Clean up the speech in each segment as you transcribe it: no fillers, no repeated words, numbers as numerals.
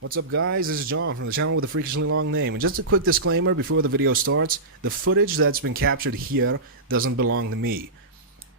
What's up guys, this is John from the channel with a freakishly long name, and just a quick disclaimer before the video starts: the footage that's been captured here doesn't belong to me.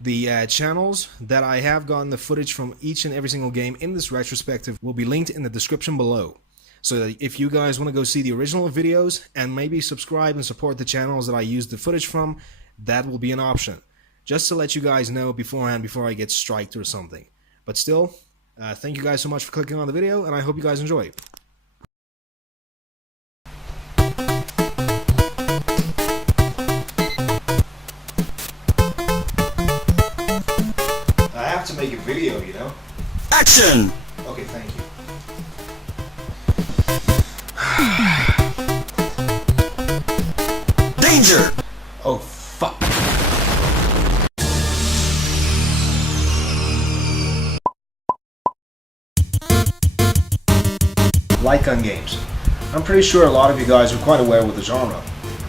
The channels that I have gotten the footage from each and every single game in this retrospective will be linked in the description below. So that if you guys want to go see the original videos and maybe subscribe and support the channels that I used the footage from, that will be an option. Just to let you guys know beforehand before I get striked or something. But still, thank you guys so much for clicking on the video, and I hope you guys enjoy. I have to make a video, you know? Action! Okay, thank you. Danger! Oh, fuck. Light gun games. I'm pretty sure a lot of you guys are quite aware with the genre.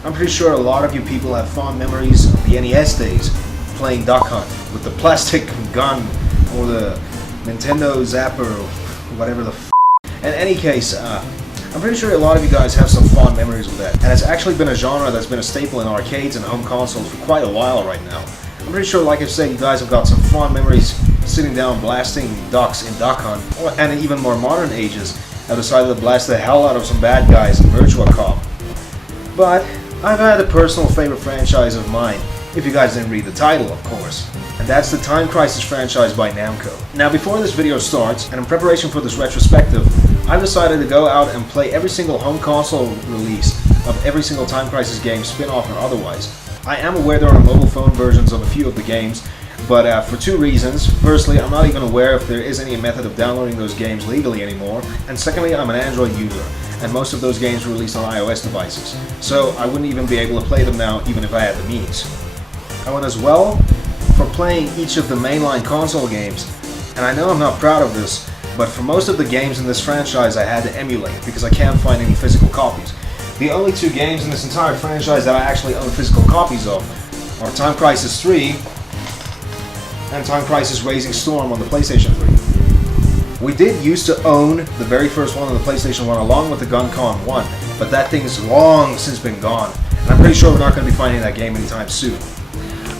I'm pretty sure a lot of you people have fond memories of the NES days, playing Duck Hunt with the plastic gun or the Nintendo Zapper or whatever the f***. In any case, I'm pretty sure a lot of you guys have some fond memories with that. And it's actually been a genre that's been a staple in arcades and home consoles for quite a while right now. I'm pretty sure, like I said, you guys have got some fond memories sitting down blasting ducks in Duck Hunt, and in even more modern ages, have decided to blast the hell out of some bad guys in Virtua Cop. But I've had a personal favorite franchise of mine, if you guys didn't read the title, of course. And that's the Time Crisis franchise by Namco. Now, before this video starts, and in preparation for this retrospective, I've decided to go out and play every single home console release of every single Time Crisis game, spin-off or otherwise. I am aware there are mobile phone versions of a few of the games, but for two reasons. Firstly, I'm not even aware if there is any method of downloading those games legally anymore, and secondly, I'm an Android user, and most of those games are released on iOS devices, so I wouldn't even be able to play them now even if I had the means. I went as well for playing each of the mainline console games, and I know I'm not proud of this, but for most of the games in this franchise I had to emulate because I can't find any physical copies. The only two games in this entire franchise that I actually own physical copies of are Time Crisis 3 and Time Crisis Raising Storm on the PlayStation 3. We did used to own the very first one on the PlayStation 1 along with the GunCon 1, but that thing's long since been gone, and I'm pretty sure we're not going to be finding that game anytime soon.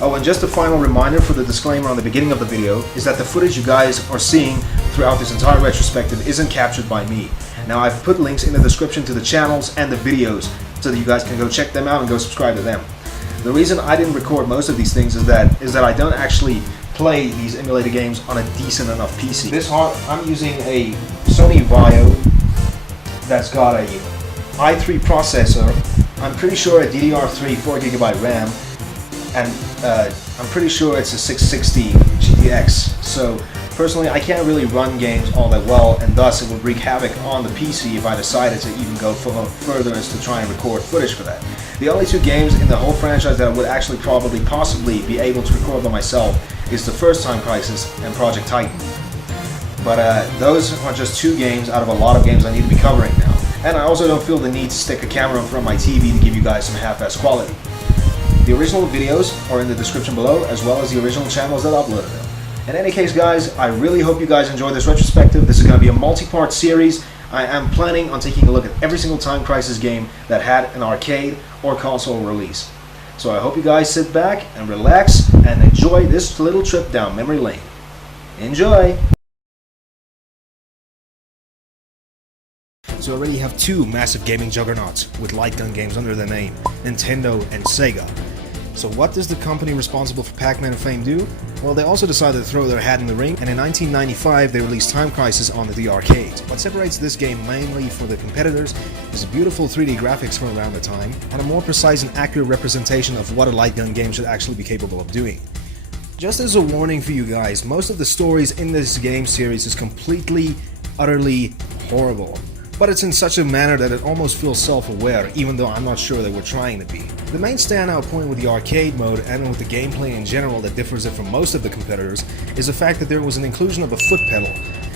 Oh, and just a final reminder for the disclaimer on the beginning of the video is that the footage you guys are seeing throughout this entire retrospective isn't captured by me. Now, I've put links in the description to the channels and the videos so that you guys can go check them out and go subscribe to them. The reason I didn't record most of these things is that I don't actually play these emulated games on a decent enough PC. This I'm using a Sony Vaio that's got a i3 processor. I'm pretty sure a DDR3 4GB RAM, and I'm pretty sure it's a 660 GTX. So personally, I can't really run games all that well, and thus it would wreak havoc on the PC if I decided to even go further as to try and record footage for that. The only two games in the whole franchise that I would actually possibly be able to record by myself is the first Time Crisis and Project Titan. But those are just two games out of a lot of games I need to be covering now. And I also don't feel the need to stick a camera in front of my TV to give you guys some half-ass quality. The original videos are in the description below, as well as the original channels that uploaded them. In any case, guys, I really hope you guys enjoy this retrospective. This is going to be a multi-part series. I am planning on taking a look at every single Time Crisis game that had an arcade or console release. So I hope you guys sit back and relax and enjoy this little trip down memory lane. Enjoy! So I already have two massive gaming juggernauts with light gun games under their name, Nintendo and Sega. So what does the company responsible for Pac-Man fame do? Well, they also decided to throw their hat in the ring, and in 1995 they released Time Crisis onto the arcades. What separates this game mainly for the competitors is beautiful 3D graphics from around the time, and a more precise and accurate representation of what a light gun game should actually be capable of doing. Just as a warning for you guys, most of the stories in this game series is completely, utterly horrible. But it's in such a manner that it almost feels self-aware, even though I'm not sure they were trying to be. The main standout point with the arcade mode and with the gameplay in general that differs it from most of the competitors is the fact that there was an inclusion of a foot pedal.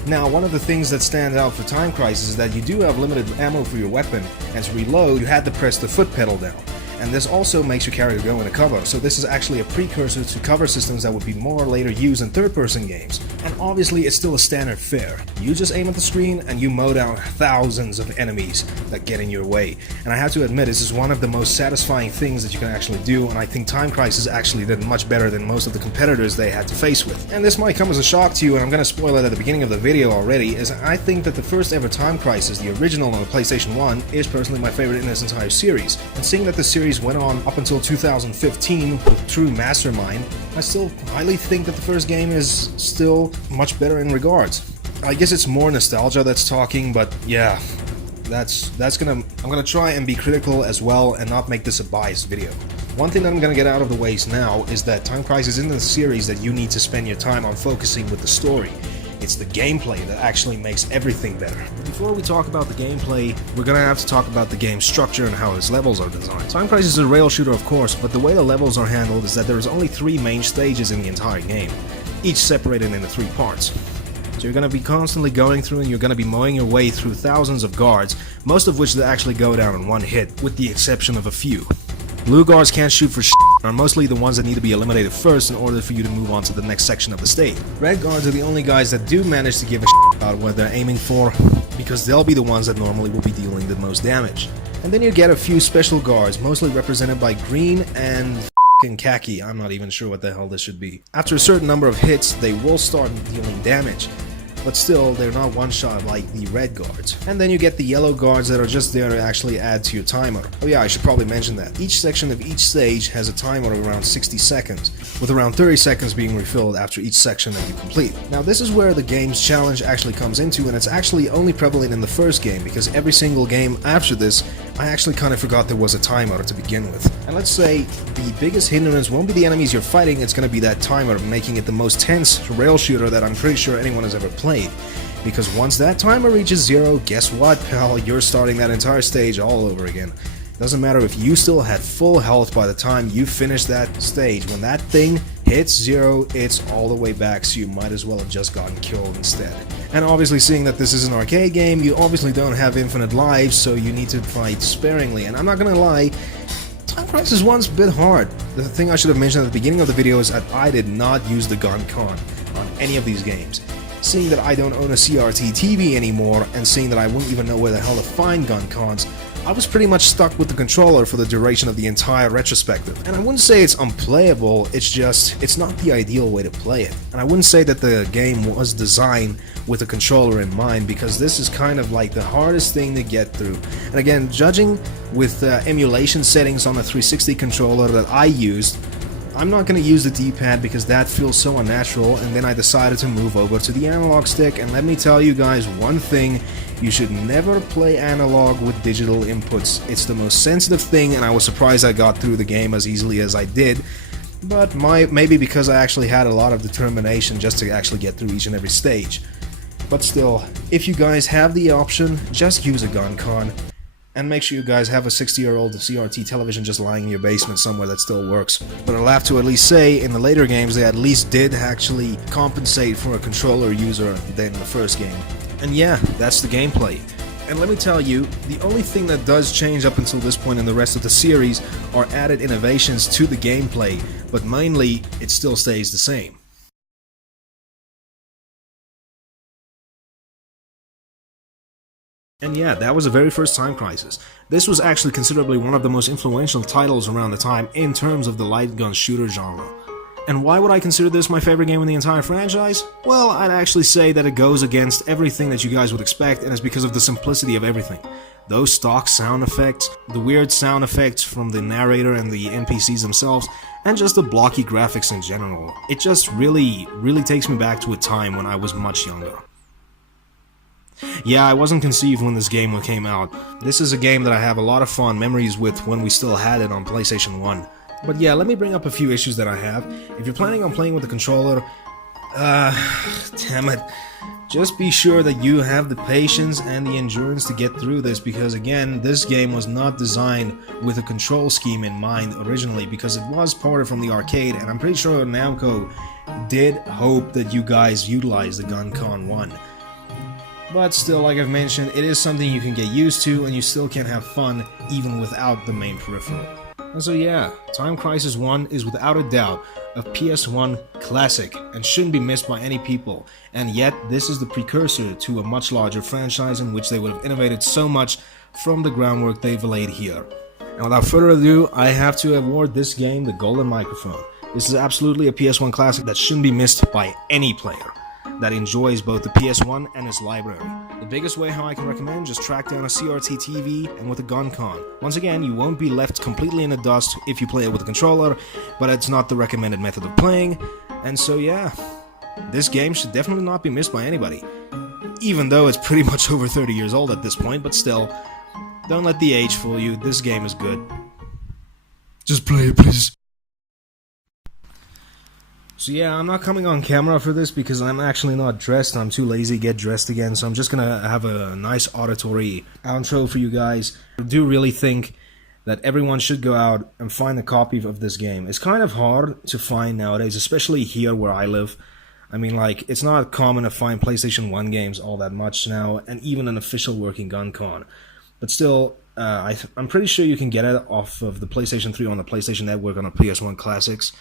Now, one of the things that stands out for Time Crisis is that you do have limited ammo for your weapon, and to reload you had to press the foot pedal down. and this also makes your character go into cover, so this is actually a precursor to cover systems that would be more later used in third-person games. And obviously it's still a standard fare. You just aim at the screen and you mow down thousands of enemies that get in your way. And I have to admit, this is one of the most satisfying things that you can actually do, and I think Time Crisis actually did much better than most of the competitors they had to face with. And this might come as a shock to you, and I'm gonna spoil it at the beginning of the video already, is I think that the first ever Time Crisis, the original on the PlayStation 1, is personally my favorite in this entire series. And seeing that the series went on up until 2015 with true mastermind, I still highly think that the first game is still much better in regards. I guess it's more nostalgia that's talking, but yeah, I'm gonna try and be critical as well and not make this a biased video. One thing that I'm gonna get out of the ways now is that Time Crisis isn't a series that you need to spend your time on focusing with the story. It's the gameplay that actually makes everything better. But before we talk about the gameplay, we're gonna have to talk about the game's structure and how its levels are designed. Time Crisis is a rail shooter, of course, but the way the levels are handled is that there's only 3 main stages in the entire game, each separated into 3 parts. So you're gonna be constantly going through and you're gonna be mowing your way through thousands of guards, most of which they actually go down in one hit, with the exception of a few. Blue guards can't shoot for shit, are mostly the ones that need to be eliminated first in order for you to move on to the next section of the stage. Red guards are the only guys that do manage to give a shit about what they're aiming for, because they'll be the ones that normally will be dealing the most damage. And then you get a few special guards, mostly represented by green and khaki. I'm not even sure what the hell this should be. After a certain number of hits, they will start dealing damage, but still, they're not one-shot like the red guards. And then you get the yellow guards that are just there to actually add to your timer. Oh yeah, I should probably mention that. Each section of each stage has a timer of around 60 seconds, with around 30 seconds being refilled after each section that you complete. Now this is where the game's challenge actually comes into, and it's actually only prevalent in the first game, because every single game after this, I actually kind of forgot there was a timer to begin with. And let's say the biggest hindrance won't be the enemies you're fighting, it's gonna be that timer, making it the most tense rail shooter that I'm pretty sure anyone has ever played. Because once that timer reaches 0, guess what, pal? You're starting that entire stage all over again. Doesn't matter if you still had full health by the time you finish that stage. When that thing hits 0, it's all the way back, so you might as well have just gotten killed instead. And obviously, seeing that this is an arcade game, you obviously don't have infinite lives, so you need to fight sparingly. And I'm not gonna lie, Time Crisis 1's a bit hard. The thing I should have mentioned at the beginning of the video is that I did not use the gun con on any of these games. Seeing that I don't own a CRT TV anymore, and seeing that I wouldn't even know where the hell to find gun cons, I was pretty much stuck with the controller for the duration of the entire retrospective. And I wouldn't say it's unplayable, it's not the ideal way to play it. And I wouldn't say that the game was designed with a controller in mind, because this is kind of like the hardest thing to get through. And again, judging with emulation settings on the 360 controller that I used, I'm not going to use the D-pad because that feels so unnatural, and then I decided to move over to the analog stick. And let me tell you guys one thing, you should never play analog with digital inputs. It's the most sensitive thing, and I was surprised I got through the game as easily as I did. But maybe because I actually had a lot of determination just to actually get through each and every stage. But still, if you guys have the option, just use a gun con. And make sure you guys have a 60-year-old CRT television just lying in your basement somewhere that still works. But I'll have to at least say, in the later games, they at least did actually compensate for a controller user than in the first game. And yeah, that's the gameplay. And let me tell you, the only thing that does change up until this point in the rest of the series are added innovations to the gameplay, but mainly, it still stays the same. And yeah, that was the very first Time Crisis. This was actually considerably one of the most influential titles around the time in terms of the light gun shooter genre. And why would I consider this my favorite game in the entire franchise? Well, I'd actually say that it goes against everything that you guys would expect, and it's because of the simplicity of everything. Those stock sound effects, the weird sound effects from the narrator and the NPCs themselves, and just the blocky graphics in general. It just really takes me back to a time when I was much younger. Yeah, I wasn't conceived when this game came out. This is a game that I have a lot of fond memories with when we still had it on PlayStation 1. But yeah, let me bring up a few issues that I have. If you're planning on playing with the controller, damn it, just be sure that you have the patience and the endurance to get through this, because again, this game was not designed with a control scheme in mind originally, because it was ported from the arcade, and I'm pretty sure Namco did hope that you guys utilize the Gun Con 1. But still, like I've mentioned, it is something you can get used to, and you still can have fun even without the main peripheral. And so yeah, Time Crisis 1 is without a doubt a PS1 classic and shouldn't be missed by any people, and yet this is the precursor to a much larger franchise in which they would have innovated so much from the groundwork they've laid here. And without further ado, I have to award this game the golden microphone. This is absolutely a PS1 classic that shouldn't be missed by any player that enjoys both the PS1 and its library. The biggest way how I can recommend, just track down a CRT TV and with a gun con. Once again, you won't be left completely in the dust if you play it with a controller, but it's not the recommended method of playing, and so yeah, this game should definitely not be missed by anybody. Even though it's pretty much over 30 years old at this point, but still, don't let the age fool you, this game is good. Just play it, please. So yeah, I'm not coming on camera for this because I'm actually not dressed. I'm too lazy to get dressed again, so I'm just gonna have a nice auditory outro for you guys. I do really think that everyone should go out and find a copy of this game. It's kind of hard to find nowadays, especially here where I live. I mean, like, it's not common to find PlayStation 1 games all that much now, and even an official working gun con. But still, I'm pretty sure you can get it off of the PlayStation 3 on the PlayStation Network on a PS1 Classics.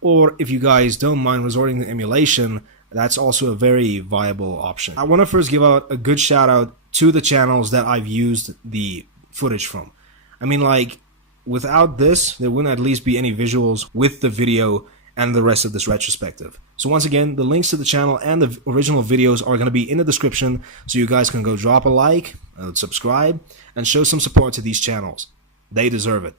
Or if you guys don't mind resorting to emulation, that's also a very viable option. I want to first give out a good shout out to the channels that I've used the footage from. I mean, like, without this, there wouldn't at least be any visuals with the video and the rest of this retrospective. So once again, the links to the channel and the original videos are going to be in the description, so you guys can go drop a like, subscribe, and show some support to these channels. They deserve it.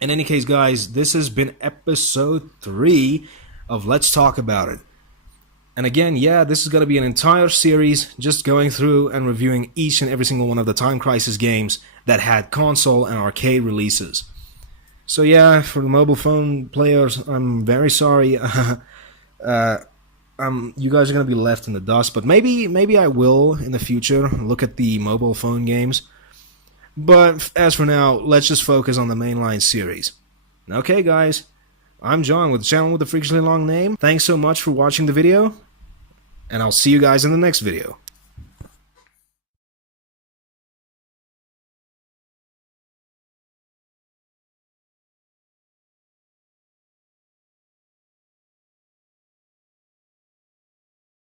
In any case, guys, this has been episode 3 of Let's Talk About It. And again, yeah, this is going to be an entire series just going through and reviewing each and every single one of the Time Crisis games that had console and arcade releases. So yeah, for the mobile phone players, I'm very sorry. You guys are going to be left in the dust, but maybe I will in the future look at the mobile phone games. But as for now, let's just focus on the mainline series. Okay, guys, I'm John with the channel with the freakishly long name. Thanks so much for watching the video, and I'll see you guys in the next video.